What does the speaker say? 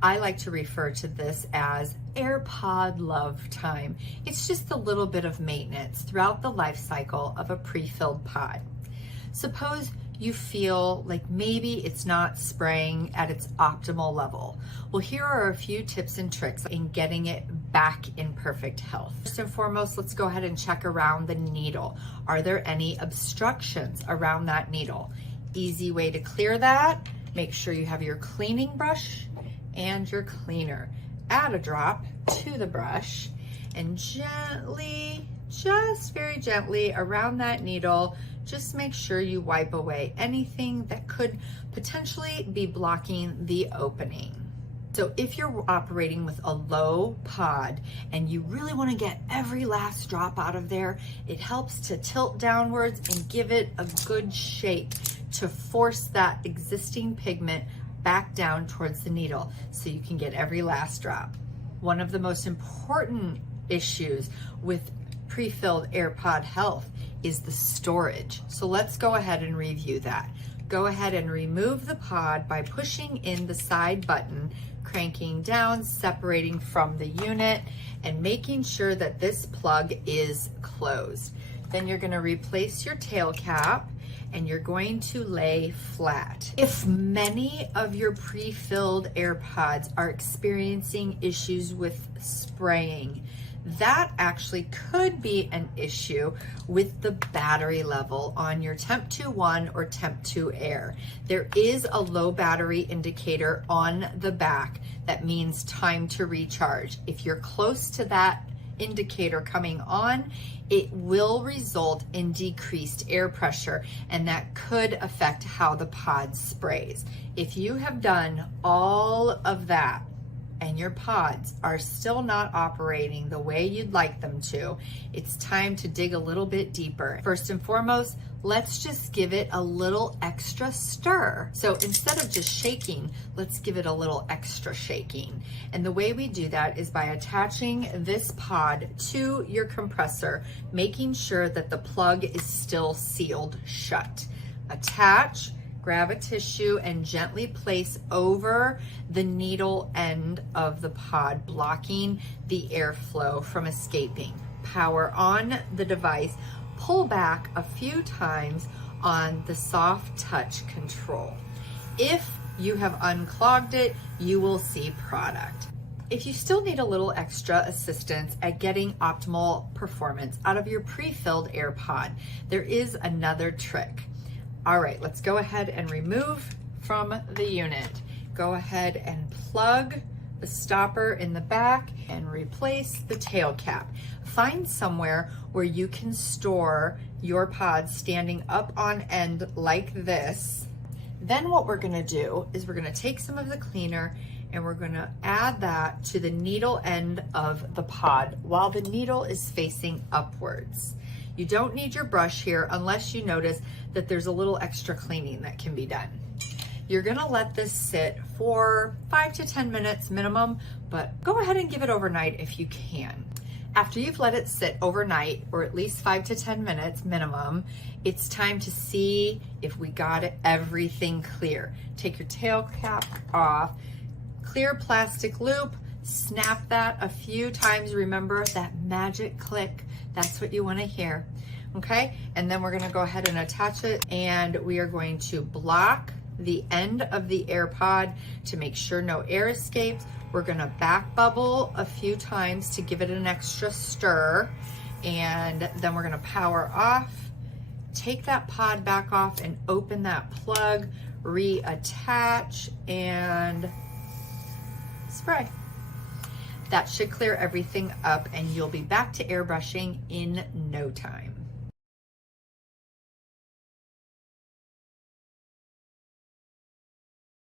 I like to refer to this as AirPod love time. It's just a little bit of maintenance throughout the life cycle of a pre-filled pod. Suppose you feel like maybe it's not spraying at its optimal level. Well, here are a few tips and tricks in getting it back in perfect health. First and foremost, let's go ahead and check around the needle. Are there any obstructions around that needle? Easy way to clear that, make sure you have your cleaning brush and your cleaner. Add a drop to the brush and gently, just very gently around that needle, just make sure you wipe away anything that could potentially be blocking the opening. So if you're operating with a low pod and you really want to get every last drop out of there, it helps to tilt downwards and give it a good shake to force that existing pigment back down towards the needle so you can get every last drop. One of the most important issues with pre-filled AirPod health is the storage. So let's go ahead and review that. Go ahead and remove the pod by pushing in the side button, cranking down, separating from the unit, and making sure that this plug is closed. Then you're going to replace your tail cap and you're going to lay flat. If many of your pre-filled AirPods are experiencing issues with spraying, that actually could be an issue with the battery level on your TEMPTU 1 or TEMPTU Air. There is a low battery indicator on the back that means time to recharge. If you're close to that indicator coming on, it will result in decreased air pressure, and that could affect how the pod sprays. If you have done all of that and your pods are still not operating the way you'd like them to, it's time to dig a little bit deeper. First and foremost, let's just give it a little extra stir. So instead of just shaking, let's give it a little extra shaking. And the way we do that is by attaching this pod to your compressor, making sure that the plug is still sealed shut. Attach, grab a tissue and gently place over the needle end of the pod, blocking the airflow from escaping. Power on the device, pull back a few times on the soft touch control. If you have unclogged it, you will see product. If you still need a little extra assistance at getting optimal performance out of your pre-filled AirPod, there is another trick. All right, let's go ahead and remove from the unit. Go ahead and plug the stopper in the back and replace the tail cap. Find somewhere where you can store your pod standing up on end like this. Then what we're gonna do is we're gonna take some of the cleaner and we're gonna add that to the needle end of the pod while the needle is facing upwards. You don't need your brush here unless you notice that there's a little extra cleaning that can be done. You're gonna let this sit for 5 to 10 minutes minimum, but go ahead and give it overnight if you can. After you've let it sit overnight, or at least 5 to 10 minutes minimum, it's time to see if we got everything clear. Take your tail cap off, clear plastic loop, snap that a few times. Remember that magic click, that's what you wanna hear, okay? And then we're gonna go ahead and attach it, and we are going to block the end of the AirPod to make sure no air escapes. We're gonna back bubble a few times to give it an extra stir, and then we're gonna power off, take that pod back off and open that plug, reattach, and spray. That should clear everything up and you'll be back to airbrushing in no time.